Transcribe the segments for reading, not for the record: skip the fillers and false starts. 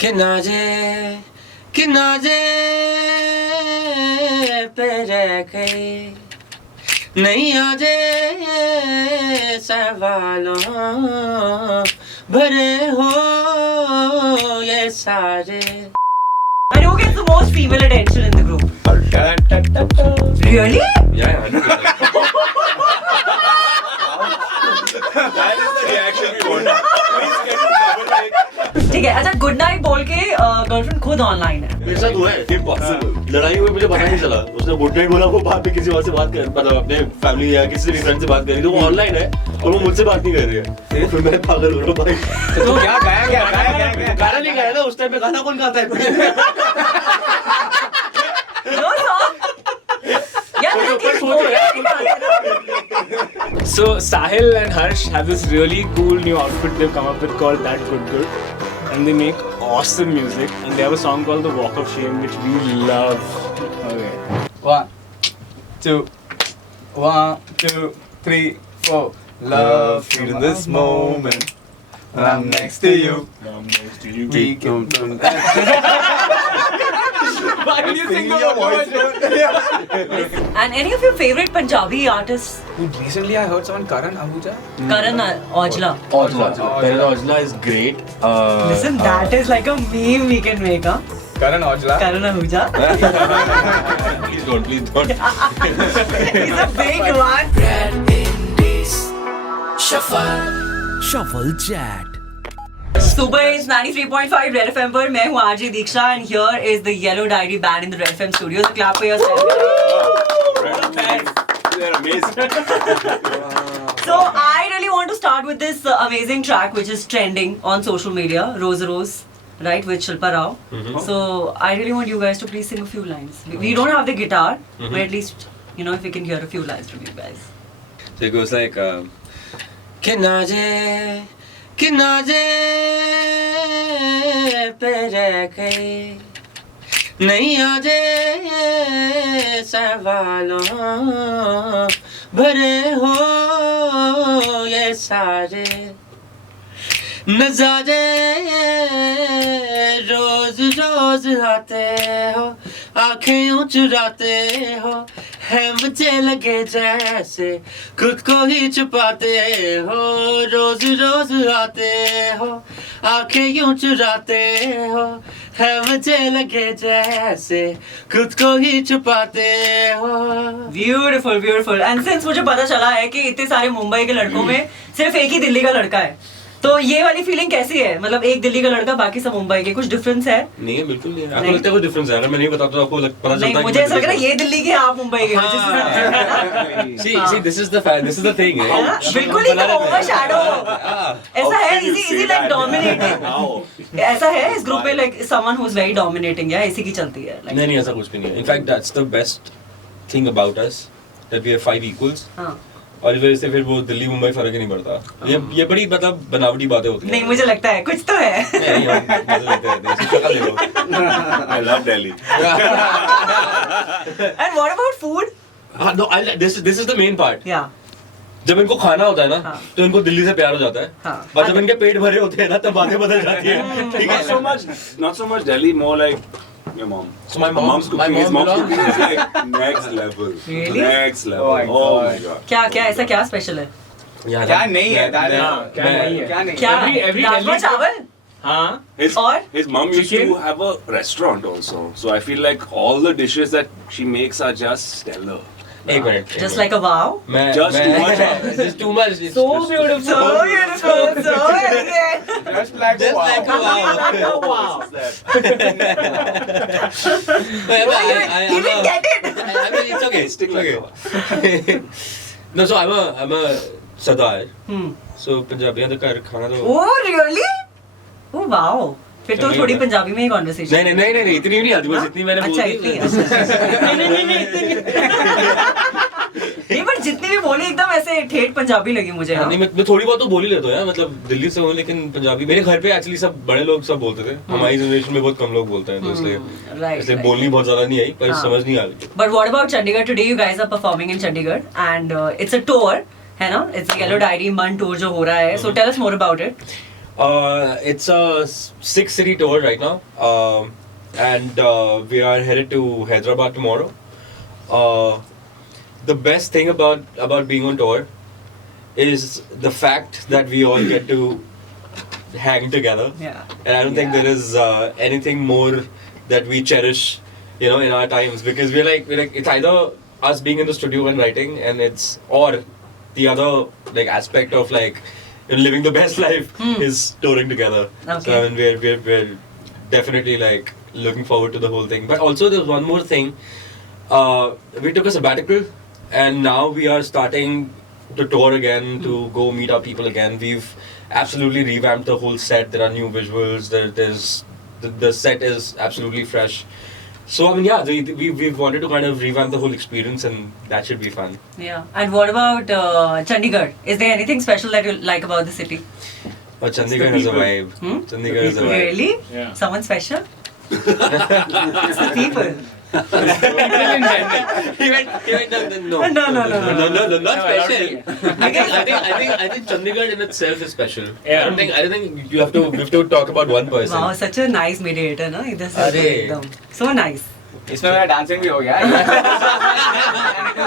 किनारे पे रह गई नहीं आजे सवालों भरे हो ये सारे. And who gets the most female attention in the group? Really? Yeah. That is the reaction we want. Please get to double check. ठीक है. अच्छा गुड नाइट बोल के गर्लफ्रेंड खुद ऑनलाइन है. मेरे साथ हुआ है. Impossible. लड़ाई हुई मुझे पता नहीं चला. उसने गुड नाइट बोला, वो बाद में किसी और से बात कर, मतलब अपने फैमिली या किसी भी फ्रेंड से बात कर रही, तो वो ऑनलाइन है और वो मुझसे बात नहीं कर रही है. फिर मैं पागल हो रहा हूँ भाई. तो क्या गाया गाना नहीं गाया ना उस टाइम पे. गाना कौन गाता है? No song. So Sahil and Harsh have this really cool new outfit they've come up with called That Good, and they make awesome music, and they have a song called The Walk of Shame which we love. Okay. 1, 2, 3, 4. Love in this moment. When I'm next to you. We can do that. Why did you sing your voice? And any of your favorite Punjabi artists? Recently I heard someone Karan Ahuja. Karan Aujla. Ojla is great. Listen, that is like a meme we can make, huh? Karan Aujla. Karan Ahuja. Please don't. He's a big one. Shuffle Chat. Super is 93.5 Red FM पर मैं हूँ RJ Diksha and here is the Yellow Diary band in the Red FM studios. So clap for yourself. They're amazing. So I really want to start with this amazing track which is trending on social media, Rose Rose, right, with Shilpa Rao. So I really want you guys to please sing a few lines. We don't have the guitar, but at least you know if we can hear a few lines from you guys. So it goes like किनारे पे रह गई नहीं आजे सवालों भरे हो ये सारे नजारे रोज रोज आते हो आंखें यूं चुराते हो है मुझे लगे जैसे खुद को ही छुपाते हो रोज रोज आते हो आंखें यूं चुराते हो है मुझे लगे जैसे खुद को ही छुपाते हो. Beautiful, beautiful. And since मुझे पता चला है कि इतने सारे मुंबई के लड़कों में सिर्फ एक ही दिल्ली का लड़का है, तो ये वाली फीलिंग कैसी है? मतलब एक दिल्ली का लड़का, बाकी सब मुंबई के, कुछ डिफरेंस है? नहीं है, बिल्कुल नहीं है. आपको लगता है कोई डिफरेंस है? अगर मैं नहीं बताता तो आपको पता चलता है. नहीं, मुझे ऐसा लग रहा है ये दिल्ली के, आप मुंबई के. See, this is the thing. बिल्कुल ही ओवरशैडो. ऐसा है, इजी लाइक डोमिनेटिंग. ऐसा है इस ग्रुप में, like someone who is very dominating, या इसी की चलती है? नहीं, ऐसा कुछ भी नहीं है. In fact that's the best thing about us, that we have 5 equals. और इस वजह से फिर वो दिल्ली मुंबई फर्क ही नहीं पड़ता. ये बड़ी मतलब बनावटी बातें होती हैं. नहीं, मुझे लगता है कुछ तो है. I love Delhi. And what about food? No, this is the main part. Yeah. जब इनको खाना होता है ना, तो इनको दिल्ली से प्यार हो जाता है. और जब इनके पेट भरे होते हैं ना, तब बातें बदल जाती है. ठीक है. Not so much Delhi, more like your mom. So my mom's cooking is like next level. Really? Next level. Oh my god. क्या ऐसा क्या स्पेशल है? क्या नहीं है? क्या नहीं है? क्या every राजमा Delhi- चावल? हाँ. His mom used to have a restaurant also. So I feel like all the dishes that she makes are just stellar. एक minute. Just like a wow. Just too much. Just too much. So beautiful. So beautiful. So elegant. Just like Just wow. like a wow. Wow. I He didn't get it. I mean, it's okay. Stick like okay. No, so I'm a Sardar. So Punjabiyan का खाना तो. Oh really? Oh wow. फिर तो थोड़ी पंजाबी में ही conversation. नहीं, इतनी भी नहीं आती, बस इतनी मैंने बोल दी. नहीं, पर जितनी भी बोली एकदम ऐसे ठेठ पंजाबी लगी मुझे. नहीं, मैं थोड़ी बहुत तो बोल ही लेता हूँ यार. मतलब दिल्ली से हूँ लेकिन पंजाबी मेरे घर पे एक्चुअली सब बड़े लोग सब बोलते थे. हमारी जनरेशन में बहुत कम लोग बोलते हैं, तो इसलिए बोलनी बहुत ज्यादा नहीं आई, पर समझ नहीं आ रही. But what about Chandigarh? Today you guys are performing in Chandigarh and it's a tour, है ना? It's a Yellow Diary Mun tour जो हो रहा है. So tell us more about it. It's a 6-city tour right now, and we are headed to Hyderabad tomorrow. The best thing about being on tour is the fact that we all get to hang together. Yeah. And I don't think there is anything more that we cherish, in our times, because we're like it's either us being in the studio and writing, and or the other aspect of living the best life is touring together. Okay. So I mean we're definitely looking forward to the whole thing. But also there's one more thing. We took a sabbatical, and now we are starting to tour again, to go meet our people again. We've absolutely revamped the whole set. There are new visuals. The set is absolutely fresh. So I mean, we've wanted to kind of revamp the whole experience, and that should be fun. Yeah. And what about Chandigarh? Is there anything special that you like about the city? But Chandigarh has a people. vibe. Chandigarh is a vibe. Really? Yeah. Someone special? It's the people. He went, no, not special. I think Chandigarh in itself is special. Yeah. I don't think we have to talk about one person. Wow, such a nice mediator, no? Idhar se Arey. ekdam. So nice. इसमें मेरा dancing भी हो गया No.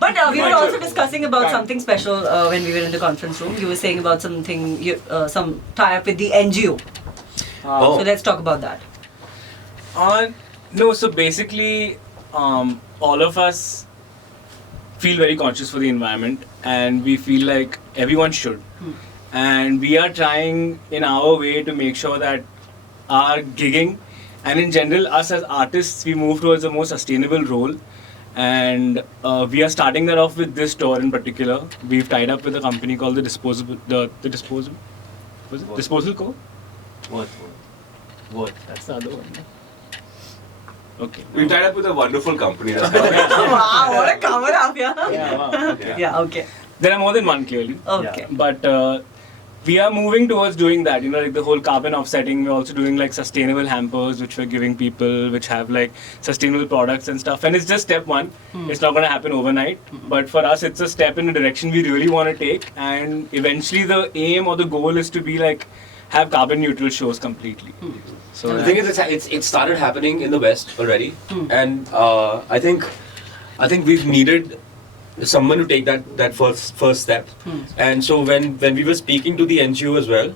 But we were also discussing about something special when we were in the conference room. You were saying about something, some tie-up with the NGO. Oh. So let's talk about that. No, so basically, all of us feel very conscious for the environment, and we feel like everyone should. And we are trying in our way to make sure that our gigging, and in general, us as artists, we move towards a more sustainable role. And we are starting that off with this tour in particular. We've tied up with a company called the Disposable Co. What? That's the other one. No? Okay. We've tied up with a wonderful company. That's called Wow, what a cover up, yeah? Yeah, wow. Okay. Yeah, okay. There are more than one clearly. Okay. But we are moving towards doing that, like the whole carbon offsetting. We're also doing sustainable hampers, which we're giving people, which have sustainable products and stuff. And it's just step one. It's not going to happen overnight. But for us, it's a step in a direction we really want to take. And eventually the aim or the goal is to be have carbon neutral shows completely. So The thing is, it started happening in the West already, and I think we've needed someone to take that first step. And so when we were speaking to the NGO as well,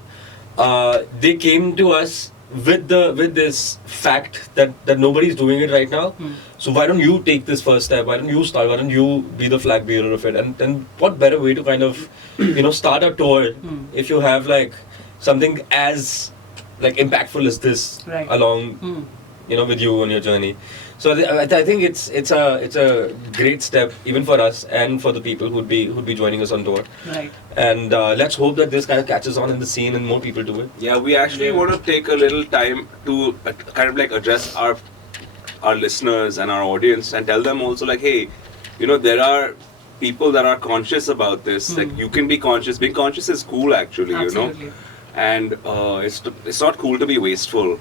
they came to us with this fact that nobody's doing it right now. So why don't you take this first step? Why don't you start? Why don't you be the flag bearer of it? And then what better way to kind of start a tour if you have something as impactful as this Right. along with you on your journey. So I think it's a great step even for us and for the people who'd be joining us on tour. Right. And let's hope that this kind of catches on in the scene and more people do it. Yeah, we actually want to take a little time to kind of address our listeners and our audience and tell them also hey, there are people that are conscious about this. You can be conscious. Being conscious is cool actually, Absolutely. And it's not cool to be wasteful.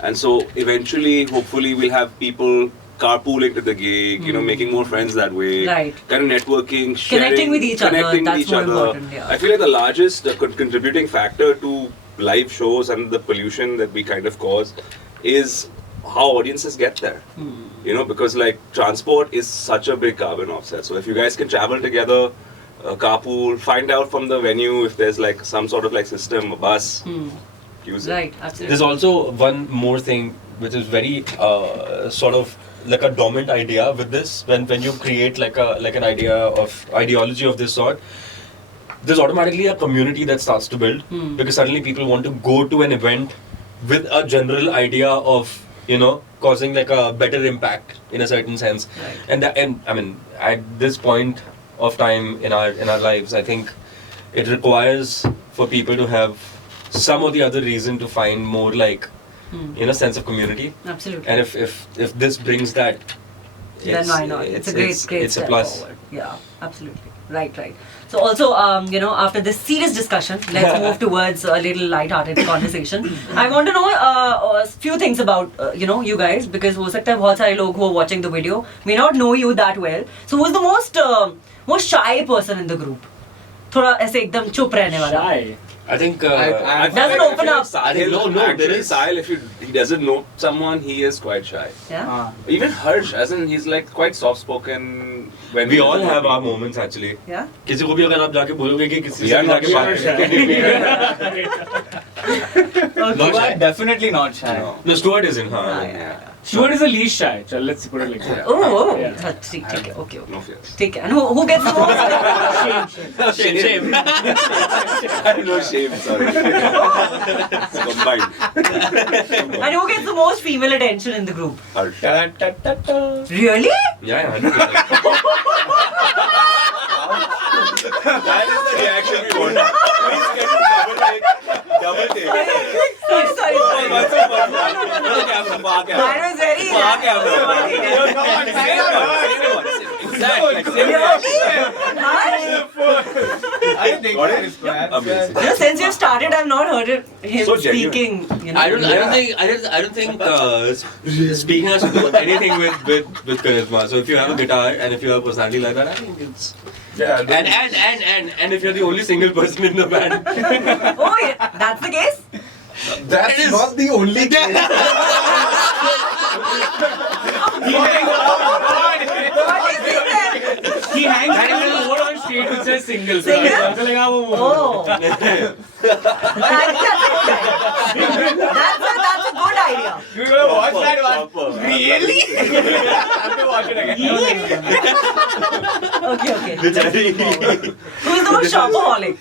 And so eventually, hopefully, we'll have people carpooling to the gig, making more friends that way. Right. Kind of networking, sharing, Connecting with each other, connecting with that's each more other. important, yeah. I feel like the largest contributing factor to live shows and the pollution that we kind of cause is how audiences get there. Because transport is such a big carbon offset. So if you guys can travel together, carpool, find out from the venue if there's some sort of system, a bus, use it. Right, absolutely. There's also one more thing which is very sort of a dormant idea with this. When you create an ideology of this sort, there's automatically a community that starts to build because suddenly people want to go to an event with a general idea of causing a better impact in a certain sense. Right. And I mean at this point of time in our lives, I think it requires for people to have some or the other reason to find more sense of community. Absolutely. And if this brings that, Then why not? It's a great it's step a plus. forward. Yeah, absolutely. Right. So also, after this serious discussion, let's move towards a little light-hearted conversation. I want to know a few things about, you guys, because हो सकता है बहुत सारे लोग who are watching the video may not know you that well. So who's the most shy person in the group? थोड़ा ऐसे एकदम चुप रहने वाला. Shy. I think. I Doesn't open up. Sahil, No, there actually, is. Sahil, if he doesn't know someone, he is quite shy. Yeah. Even Harsh, as in he's like quite soft-spoken. When We he all doesn't have know our people. moments actually. Yeah. किसी को भी अगर आप जाके बोलोगे कि किसी We से are भी not जाके बात shy. Not You are shy. definitely not shy. No. No, Stuart isn't. हाँ. Yeah. Stuart is the least shy. Chal, let's put it like that. Oh. Yeah. ठीक है. Okay. No fears. ठीक है. And who gets the most? Shame. No shame, sorry. It's combined. And who gets the most female attention in the group? Harsh. Ta-ta-ta-ta. Really? Yeah, 100%. That is the reaction we want. Please get a double take. Sorry. That was very. Amazing. You know, since you've started, I've not heard him So genuine. speaking. You know. I don't think speaking has to do anything with charisma. So if you have a guitar and if you have a personality like that, I think it's and if you're the only single person in the band, Oh, yeah, that's the case. That's It is. not the only case. What is it then? He hangs with a board on stage which says single. So Single? ऐसा लगेगा वो- Oh. I think that's a good idea. You gotta watch that one. Proper. Really? I have to watch it again. Okay. Who's the most shopaholic?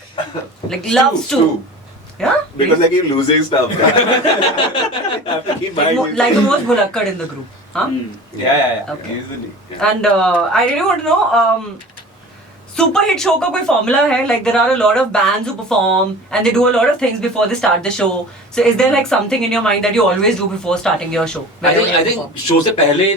Like loves to. Two. Yeah? Because I keep losing stuff. I have to keep buying new Like the things. most bulakkad in the group. Huh? Yeah. Okay. Easily. And I really want to know, super hit show का कोई formula है? Like there are a lot of bands who perform and they do a lot of things before they start the show. So is there like something in your mind that you always do before starting your show? I think show से पहले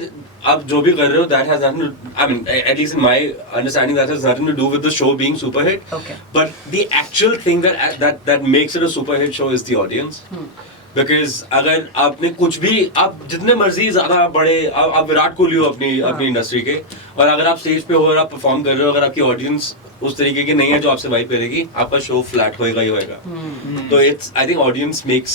आप जो भी कर रहे हो, that has nothing to, I mean, at least in my understanding, that has nothing to do with the show being super hit. Okay. But the actual thing that makes it a super hit show is the audience. Because अगर आपने कुछ भी, आप जितने मर्जी ज़्यादा बड़े, आप विराट कोहली हो अपनी इंडस्ट्री के, और अगर आप स्टेज पे हो और आप परफॉर्म कर रहे हो, अगर आपकी ऑडियंस उस तरीके की नहीं है जो आपसे वाइब करेगी, आपका शो फ्लैट होएगा ही होएगा. तो it's, I think audience makes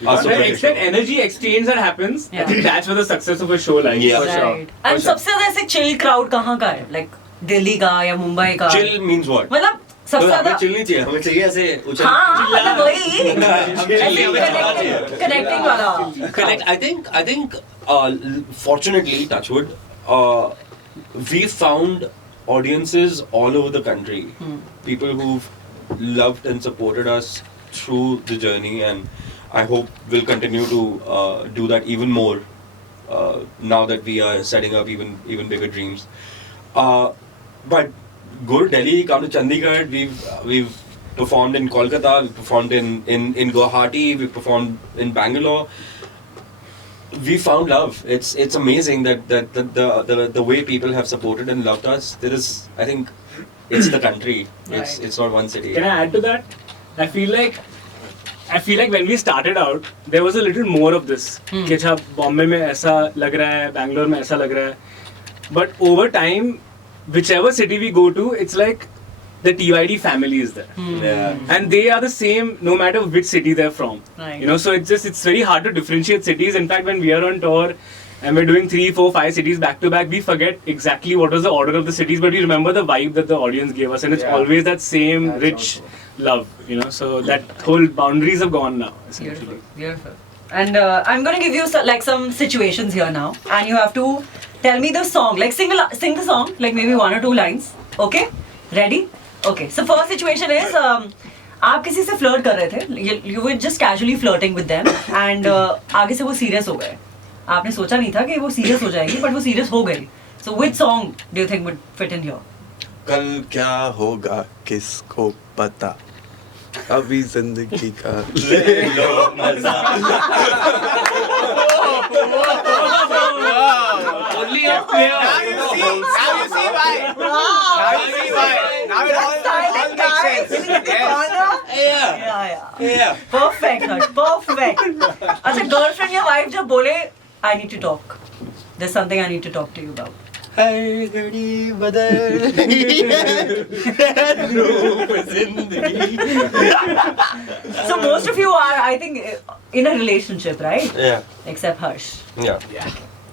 a To super an hit show. extent, energy exchange that happens. I Yeah. think that's where the success of a show lies. Yeah. For sure. Right. And सबसे ज़्यादा ऐसे chill crowd कहाँ का है? Like Delhi का या मुंबई का? Chill means what? मतलब तो सबसे हमें ज़्यादा chill नहीं चाहिए, हमें चाहिए ऐसे उछल. हाँ मतलब वही Chill. connecting वाला Correct. I think fortunately, touchwood, we found audiences all over the country. People who've loved and supported us through the journey, and I hope we'll continue to do that even more now that we are setting up even bigger dreams. But go to Delhi, come to Chandigarh. We've performed in Kolkata. We performed in Guwahati. We performed in Bangalore. We found love. It's amazing that the way people have supported and loved us. There is, I think, it's the country. It's not one city. Can I add to that? I feel like when we started out, there was a little more of this. कि अच्छा बॉम्बे में ऐसा लग रहा है, बैंगलोर में ऐसा लग रहा है. But over time, whichever city we go to, it's like the TYD family is there. Yeah. And they are the same no matter which city they're from. Right. You know, so it's very hard to differentiate cities. In fact, when we are on tour and we're doing 3, 4, 5 cities back to back, we forget exactly what was the order of the cities, but we remember the vibe that the audience gave us, and it's always that same rich love. You know, so that whole boundaries have gone now. Essentially. Beautiful. And I'm going to give you like some situations here now, and you have to tell me the song, like sing the song, like maybe 1 or 2 lines. Okay? Ready? Okay. So first situation is आप किसी से flirt कर रहे थे. You were just casually flirting with them, and आगे से वो serious हो गए. आपने सोचा नहीं था कि वो serious हो जाएगी, but वो serious हो गई. So which song do you think would fit in here? कल क्या होगा किसको पता अभी जिंदगी का ले लो मजा. Only a player. Now you see why. Now it all Silent makes guy sense. sitting in the Yes. corner. Yeah. Perfect, Harsh. Perfect. अच्छा, girlfriend या wife जब बोले, I need to talk. There's something I need to talk to you about. हर घड़ी बदल रही है रूप जिंदगी. So most of you are, I think, in a relationship, right? Yeah, Except Harsh. yeah.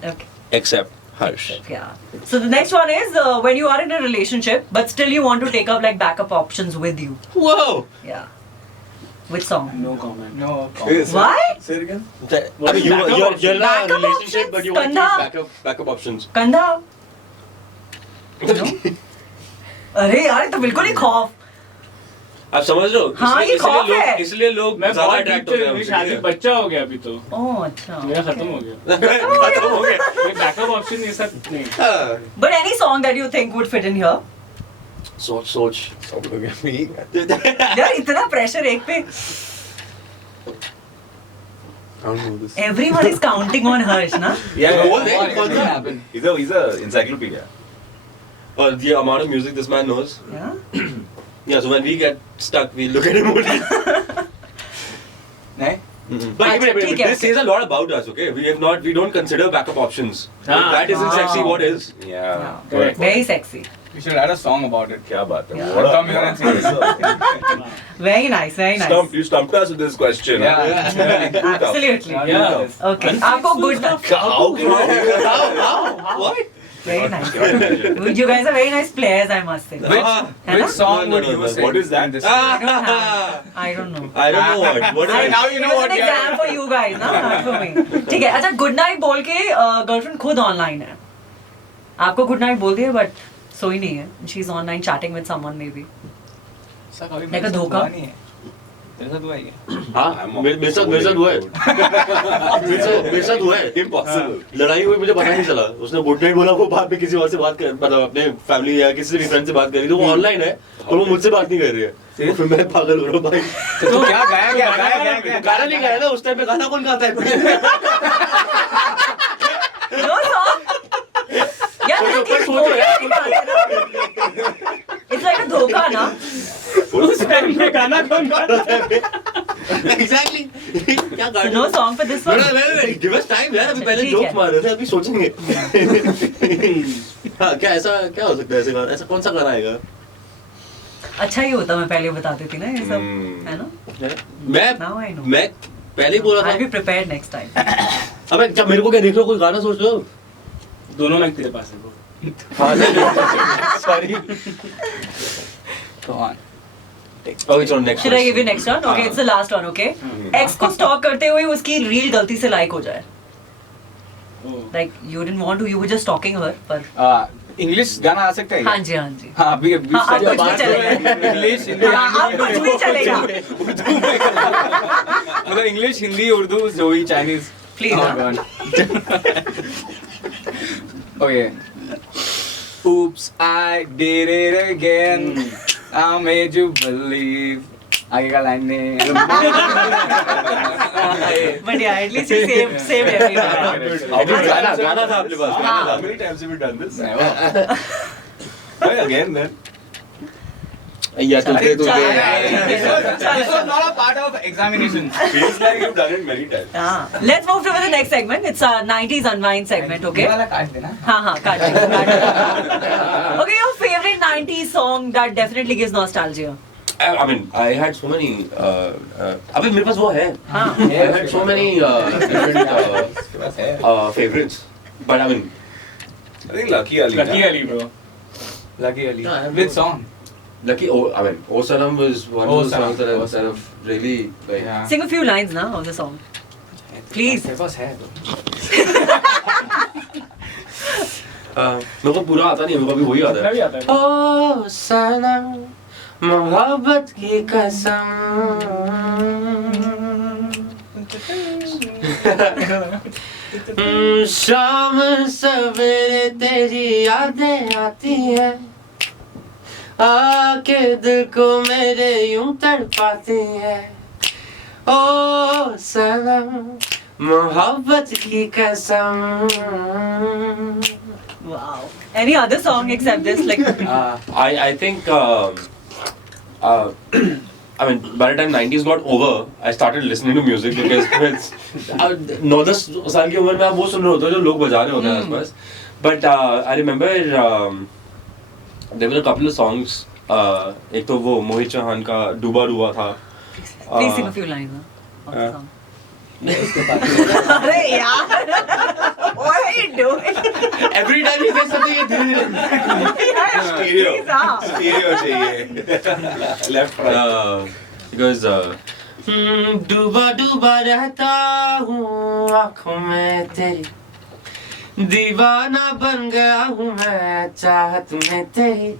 Okay. Except Harsh. Yeah. So the next one is when you are in a relationship, but still you want to take up like backup options with you. Whoa. Yeah. Which song? No comment. No. Why? Say it again. I mean, you're in a Backup relationship, but you want to options, keep backup options. Kandha. No? अरे यार ये तो बिल्कुल ही खौफ. आप समझ रहे हो? हाँ, ये खौफ है. इसलिए लोग मैं ज्यादा बहुत अट्रैक्ट deep होते हैं मेरी हमसे. शादी बच्चा हो गया अभी तो. Oh अच्छा. मेरा okay. खत्म हो गया. खत्म हो गया. ये बैकअप ऑप्शन ये सब नहीं. हाँ. But any song that you think would fit in here? सोच. Look at me. यार इतना pressure एक पे. I don't know this. Everyone is counting on Harsh, na? Yeah, The whole yeah, thing, yeah. कौन सा? Happen. He's a encyclopedia. Or the amount of music this man knows. Yeah. Yeah, so when we get stuck, we look at him only. नहीं? But ठीक है, this okay. says a lot about us, okay? We don't consider backup options. If हाँ. that isn't sexy, what is? Yeah. Correct. Very sexy. We should write a song about it. क्या बात है? Yeah. What a- Come here and sing this. Very nice, very nice. You stumped us with this question. Yeah. Absolutely. Yeah. Okay. आपको good. How can you? How? What? Very nice. You guys are very nice players, I must say. Which, है which ना? song No, would no, you no. sing What is that? in this I song? don't have. I don't know. I don't know what. What is I it? now you know It was what an you exam for you guys, ना? Not for me. ठीक है. अच्छा good night बोल के girlfriend खुद online है. आपको good night बोल दिया but सोई नहीं है. She's online chatting with someone maybe. ऐसा कभी देखो मेरे साथ धोखा. हुआ नहीं है. तेरे साथ हुआ है क्या? हाँ, मेरे साथ हुआ है. मेरे साथ हुआ है. Impossible. लड़ाई हुई मुझे पता नहीं चला. उसने गुड नाइट बोला, वो बाद में किसी और से बात कर, मतलब अपने फैमिली या किसी भी फ्रेंड से बात कर रही, तो वो ऑनलाइन है और वो मुझसे बात नहीं कर रही है. तो फिर मैं पागल हो रहा हूँ भाई. तो क्या गाया गाना नहीं गाया ना उस टाइम पे. गाना कौन गाता है? No song. यार तो ये सोचो यार. It's like a धोखा ना. उस टाइम में गाना कौन गा रहा था? Exactly. क्या So गाना? no song for this one. wait. Give us time यार. अभी पहले ठीक जोक है. मार रहे थे, अभी सोचेंगे. हाँ, क्या ऐसा क्या हो सकता है ऐसे गाना? ऐसा कौन सा गाना आएगा? अच्छा ही होता मैं पहले बता देती ना ये सब है ना. Now I know. मैं पहले ही बोला I'll be था. prepared next time. अबे जब मेरे को क्या देख रहे हो, कोई गाना सोच रहे हो? दोनों में तेरे पास है वो. Sorry. Go on. Okay, चलो next. Should I give you next one? Okay, it's the last one. Okay. Ex को stalk करते हुए उसकी reel गलती से like हो जाए. Oh. Like you didn't want to, you were just stalking her, पर. इंग्लिश गाना आ सकता है हाँ जी हाँ जी. हाँ अभी अभी हाँ, अब कुछ भी चलेगा. इंग्लिश हिंदी हाँ, अब कुछ भी चलेगा. मतलब इंग्लिश हिंदी उर्दू जो भी चाइनीज Please, हाँ. Okay. Oops, I did it again. I made you believe. आगे का लाइन नहीं. But yeah, at least you saved everyone. गाना था अपने पास. हाँ. How many times have you done this? नहीं, Why again then? या तो दे. This was not a part of examination. Feels like you've done it many times. हाँ. Let's move to the next segment. It's a 90s unwind segment. Okay. ये वाला काट देना. हाँ हाँ काट देंगे. Okay, your favorite 90s song that definitely gives nostalgia. I mean, I had so many. अबे मेरे पास वो है. हाँ. I had so many different इसके पास है. favorites. But I mean, I think Lucky Ali. Lucky Ali, bro. Lucky Ali. Yeah, I have Which no- song? I mean, O Sanam was one O of the Sanam. songs that I was kind of really like. Yeah. Sing a few lines now of the song. Please. तेरे पास है. मेरे को पूरा आता नहीं है, मेरे को अभी वही आता इतना है. भी आता है. ओ सनम मोहब्बत की कसम शाम सवेरे तेरी यादें आती है आके दिल को मेरे यूं तड़पाती है ओ सनम मोहब्बत की कसम. Wow. Any other song except this? Like. I think I mean, by the time 90s got over, I started listening to music because 9-10 साल की उम्र में आप वो सुन रहे होते हो जो लोग बजा रहे होते हैं आसपास. But I remember there were a couple of songs. एक तो वो मोहित चौहान का डूबा डूबा था. Please sing a few lines of the song. अरे यार, what are you doing? Every time he says something, Stereo. Please, हाँ. Stereo चाहिए. Left right. Because डूबा डूबा रहता हूँ आँखों में तेरी, दीवाना बन गया हूँ मैं चाहत में तेरी.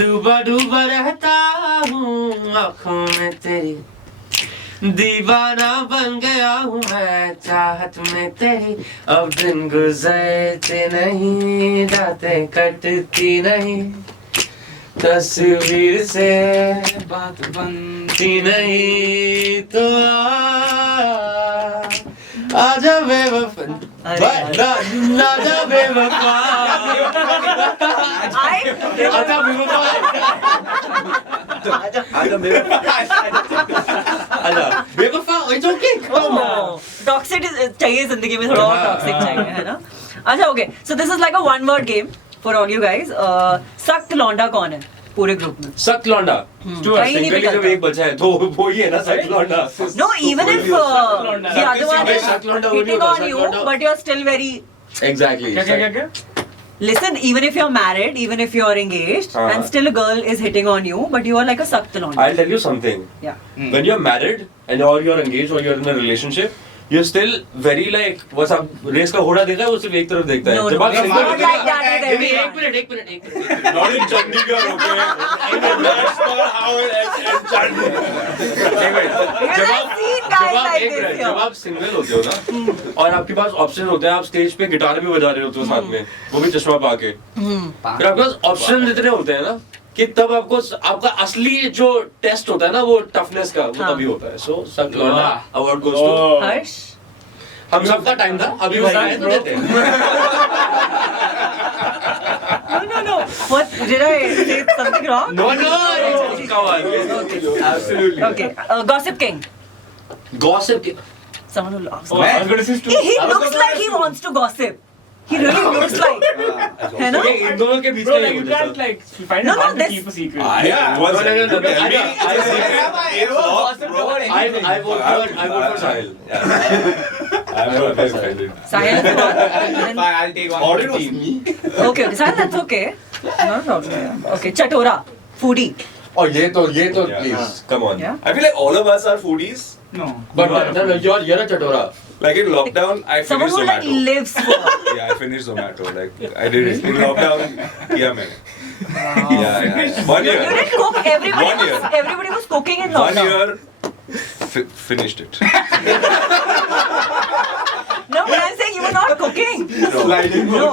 डूबा डूबा रहता हूँ आँखों में तेरी, दीवाना बन गया हूँ मैं चाहत में तेरी. अब दिन गुजरते नहीं, रातें कटती नहीं, तस्वीर से बात बनती बनती नहीं. तो आजा बेवफा, आजा बेवफा, आजा बेवफा, आजा बेवफा. It's okay, come on. Toxic चाहिए जिंदगी में, थोड़ा और टॉक्सिक चाहिए, है ना. अच्छा, okay, so this is like a one word game for all you guys. सख्त लौंडा कौन है पूरे ग्रुप में? सख्त लौंडा. कहीं नहीं सिंगल जब एक बचा है तो वो ही है ना सख्त लौंडा. No, even if the other one is सख्त लौंडा वो नहीं hitting होता, on सख्त you, लौंडा. but you're still very. Exactly. क्या? Listen, even if you're married, even if you're engaged, and still a girl is hitting on you, but you are like a sakt lौंडा. I'll tell you something. Yeah. When you're married and or you're engaged or you're in a relationship, you're still very like what's up. Race का घोड़ा देखा है वो सिर्फ एक तरफ देखता है. No, जब no, आप it's single not होते हो like that with ना- everyone. एक minute. Not in Chandigarh, okay? That's not how it is in Chandigarh. Because I've seen guys like this here. जब आप सिंगल होते हो ना और आपके पास ऑप्शन होते हैं, आप स्टेज पे गिटार भी बजा रहे होते हो साथ में, वो भी चश्मा पाके, फिर आपके पास ऑप्शन इतने होते हैं ना कि तब आपको आपका असली जो टेस्ट होता है ना वो टफनेस का वो तभी होता है. सो सख्त लौंडा अवार्ड गोस टू हर्ष. हम सबका टाइम था, अभी वो टाइम तो देते हैं. No. What did I say something wrong? No, come on. Absolutely. Okay. Gossip King. Gossip. Someone who loves. Oh, I was going to say Stu. He looks like he wants to gossip. He really looks like. है ना? ये इन दोनों के बीच Bro, में like, you होता है. can't like find No, it hard no, to keep a secret. Yeah, one second. no, Tell me, I- it's a secret. It's locked, bro. I vote for Sahil. I'm not offended. Sahil is the one. Fine, I'll take one. Audit was me. Okay, Sahil, that's okay. No problem. Okay, Chatora, foodie. Oh, ये तो Yeah. please, come on. Yeah. I feel like all of us are foodies. No. But no, you're a chatora. Like in lockdown, I Someone finished who like Zomato. lives for. Yeah, I finished Zomato. Like I did it in lockdown. किया मैंने. Yeah. 1 year. You didn't cook. Everybody was cooking in 1 lockdown. year. Finished it. No, but I'm saying you were not cooking. Sliding No.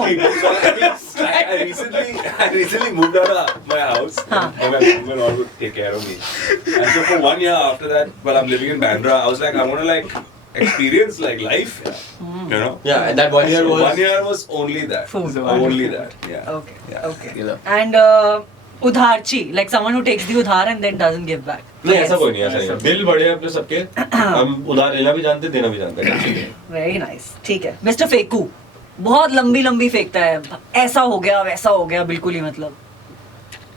I recently moved out of my house. Huh. And my husband all would take care of me. And so for 1 year after that, while I'm living in Bandra, I was like, I want to like experience like life. You know? Yeah, and that 1 year was. 1 year was only that. Food. Only that. Yeah. Okay. Yeah. Okay. You know. And udharchi, like someone who takes the udhar and then doesn't give back. नहीं ऐसा कोई नहीं, ऐसा नहीं. दिल बड़े हैं अपने सबके. हम उधार लेना भी जानते, देना भी जानते हैं. Very nice. ठीक है. Mr. फेकू, बहुत लंबी फेंकता है. ऐसा हो गया, वैसा हो गया, बिल्कुल ही मतलब.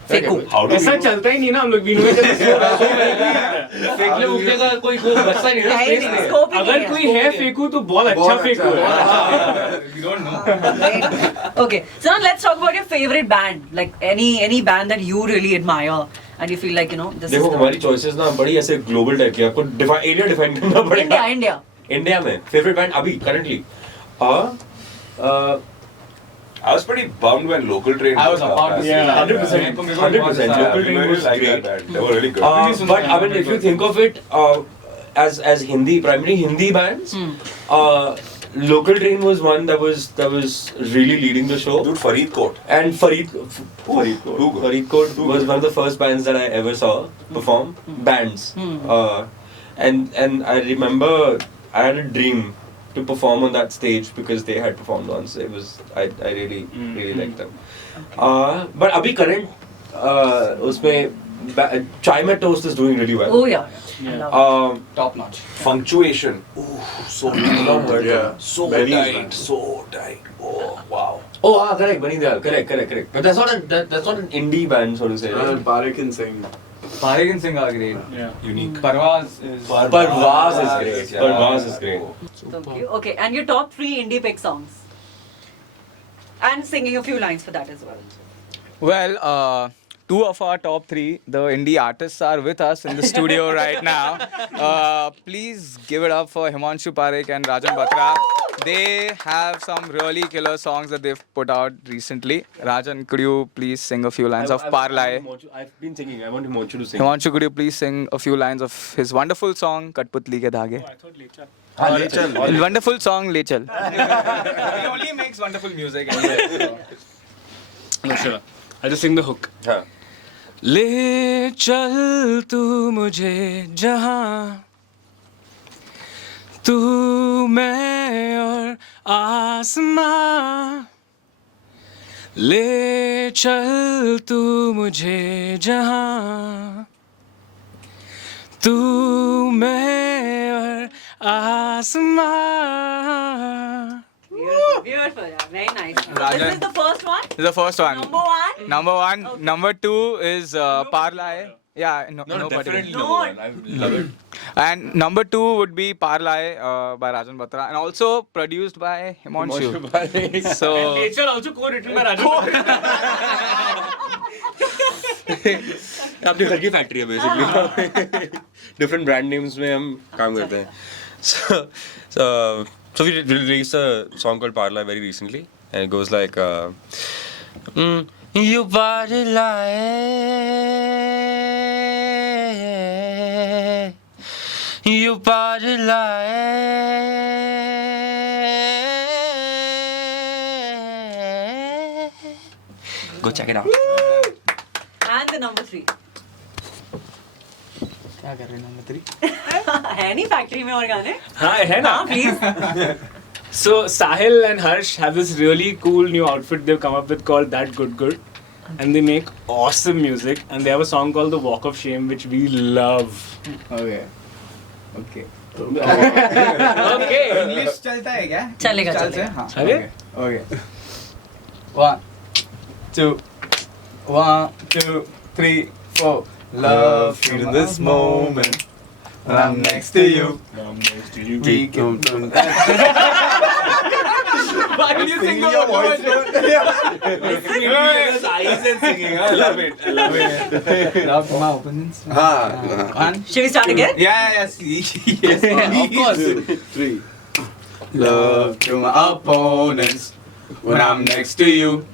फेकू. How do ऐसा we know? चलता ही नहीं ना हम लोग बीनू में फेंकने उठने का कोई बचता ही नहीं ना है ही स्पेस नहीं, में. scope ही अगर नहीं कोई है फेंकू तो बहुत अच्छा फेंकू है. We don't know. है. Okay, so now let's talk about your favorite band. Like any band that you really admire and you feel like, you know, this देखो is हमारी चॉइसेस ना बड़ी ऐसे ग्लोबल टाइप की, आपको एरिया डिफाइन करना पड़ेगा. India. इंडिया में फेवरेट बैंड अभी currently I was pretty bummed when Local Train. I was about to say Yeah, 100%. 100%. Yeah, Local we Train really was liked great. that band. They were really good. But I mean, if you think of it, as Hindi, primarily Hindi bands, Local Train was one that was really leading the show. Dude, Farid Court. And Farid Court Too was good. one of the first bands that I ever saw perform. Bands. And I remember I had a dream to perform on that stage because they had performed once. It was I really liked them. But अभी current उसमें Chai Mein Toast is doing really well. Oh yeah. I love Top notch. Punctuation. Ooh, so tight. Yeah. So Benny's, tight. man. So tight. Oh, wow. Oh, correct, Bunny Dayal. Correct. But that's not an indie band, so to say. Right? Parik can sing. Parik and Singh are great. Yeah. Unique. Parvaz is. Parvaz is great. Yeah. Parvaz is great. it. Okay, and your top 3 indie pick songs. And singing a few lines for that as well. Well, 2 of our top 3, the indie artists, are with us in the studio right now. Please give it up for Himanshu Parekh and Rajan Batra. They have some really killer songs that they've put out recently. Rajan, could you please sing a few lines of Parlay? I've been singing. I want Himanshu to sing. Himanshu, could you please sing a few lines of his wonderful song, Katputli Ke Dhage? I thought Lecha. Wonderful song, Le Chal. He only makes wonderful music. No, sure. I'll just sing the hook. Huh. ले चल तू मुझे जहाँ तू मैं और आसमां ले चल तू मुझे जहाँ तू मैं और आसमां. Beautiful, yeah. Very nice. Rajan. This is the first one. This is the first one. Number 1. Number 1. Number 2 is Parlay. Yeah, no particular. Definitely No. number one. I love it. And number 2 would be Parlay by Rajan Batra, and also produced by Himanshu. So Lecha also co-written by Rajan. अपनी घर की factory है basically. Different brand names में हम काम करते हैं. So we released a song called Parla very recently, and it goes like You body lie, you body lie. Go check it out. And the number 3. क्या कर रहे हैं number 3? है नहीं फैक्ट्री में और गाने? हाँ है ना. हाँ, please. So Sahil and Harsh have this really cool new outfit they've come up with called That Good Good, and they make awesome music, and they have a song called The Walk of Shame which we love. Okay. Okay. English चलता है क्या? चलेगा, चलते चलेगा. हैं? हाँ. चले? Okay. 1, 2, 1, 2, 3, 4. Love in this moment when I'm next to you. We can. Why did you sing your voice? Eyes and singing. I love it. Love my opponents. One. Should we start again? Yes. Of course. 3. Love to my opponents when I'm next to you.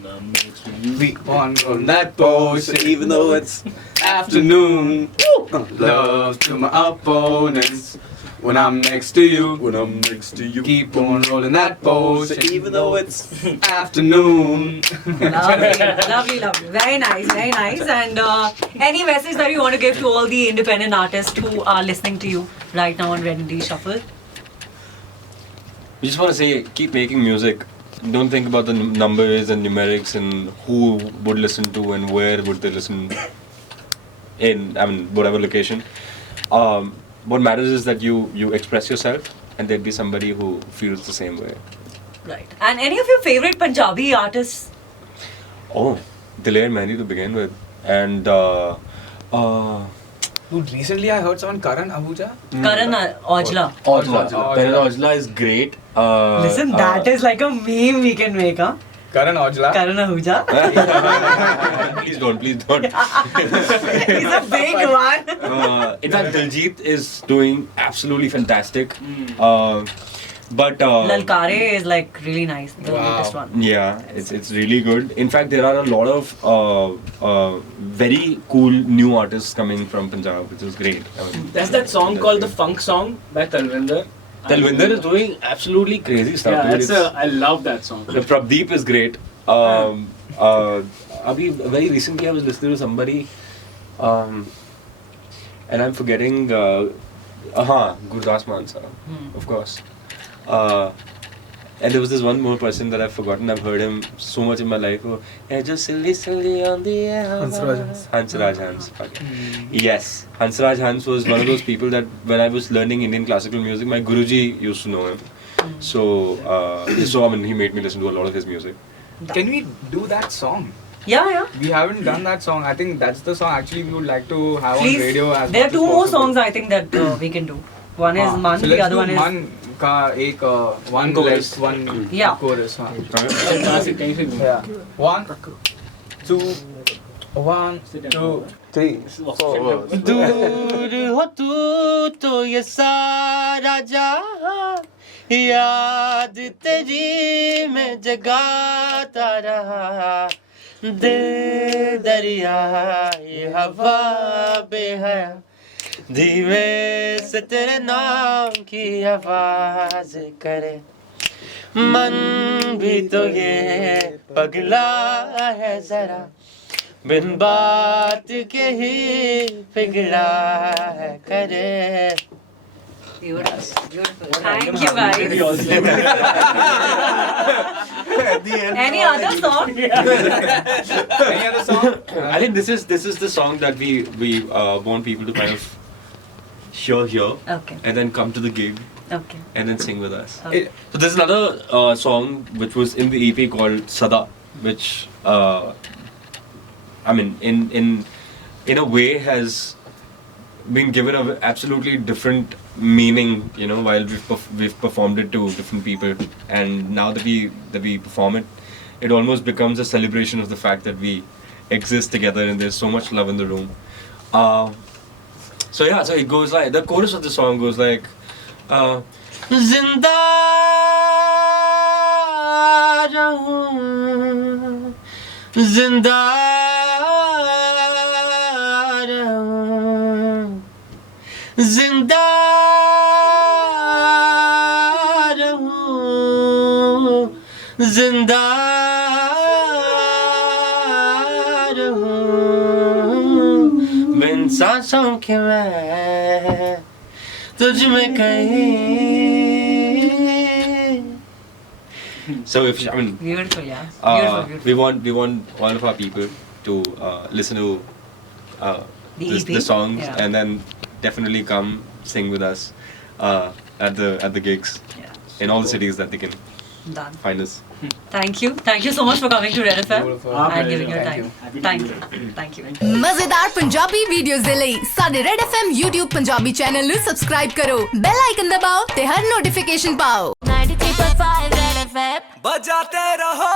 We on that pose even though it's afternoon. Love to my opponents when I'm next to you. When I'm next to you. Keep on rolling that pose even though it's afternoon. Lovely. Very nice. And any message that you want to give to all the independent artists who are listening to you right now on Red Indie Shuffle? We just want to say, keep making music. Don't think about the numbers and numerics and who would listen to and where would they listen in, whatever location. What matters is that you express yourself and there'd be somebody who feels the same way. Right. And any of your favorite Punjabi artists? Oh, Dilair Mehndi to begin with. And Dude, recently I heard someone Karan Ahuja. Karan Aujla. Karan Aujla is great. Listen, that is like a meme we can make, huh? Karan Aujla. Karan Ahuja. Please don't. He's a big one. In fact, Diljit is doing absolutely fantastic. But Lalkare is like really nice, the latest one. yeah, it's really good. In fact, there are a lot of very cool new artists coming from Punjab, which is great. There's that song called The Funk Song by Talvinder. Talvinder is doing absolutely crazy stuff. Yeah, dude. I love that song. The Prabdeep is great. Very recently I was listening to somebody, and I'm forgetting. Gurdas Mansa, of course. And there was this one more person that I've forgotten. I've heard him so much in my life. Oh, hey, just silly on the air. Hansraj Hans. Yes, Hansraj Hans was one of those people that when I was learning Indian classical music, my Guruji used to know him. So I mean, he made me listen to a lot of his music. Can we do that song? Yeah. We haven't done that song. I think that's the song actually we would like to have Please. on radio as There are much two as more possible. songs I think that we can do. One is Man, So the let's other do one is Man ka one chorus. left, one Yeah. chorus. Classic, can you sing? Yeah. 1, 2, 1, 2, 3, 4. दूर हो तू तो ये सारा जहां याद तेरी में जगाता रहा दिल दरिया ये हवा बेहया धीमे से तेरे नाम की आवाज करे मन भी तो ये पगला है जरा बिन बात के ही पिघला है करे beautiful. Thank you guys. Any other song? Any other song? I think this is the song that we want people to kind of hear here Okay. and then come to the gig Okay. and then sing with us. Okay. So there's another song which was in the EP called Sada, which I mean in a way has been given a absolutely different meaning, you know, while we've performed it to different people, and now that we perform it, it almost becomes a celebration of the fact that we exist together and there's so much love in the room. So it goes like, the chorus of the song goes like Zinda rahun, zinda rahun, zinda rahun, zinda rahun, बिन सांसों के मैं तुझ में कहीं. So if I mean, Beautiful, yeah. Beautiful. we want all of our people to listen to The EP? the songs, Yeah. and then definitely come sing with us at the gigs Yeah. in all the cities that they can Done. find us. Thank you. Thank you so much for coming to Red FM Beautiful. and giving your Thank time. you. Thank you. Thank you. ਮਜ਼ੇਦਾਰ Punjabi videos ਦੇ ਲਈ ਸਾਡੇ red FM YouTube Punjabi channel ਨੂੰ subscribe ਕਰੋ bell icon ਦਬਾਓ ਤੇ ਹਰ notification ਪਾਓ 93.5 Red FM बजाते रहो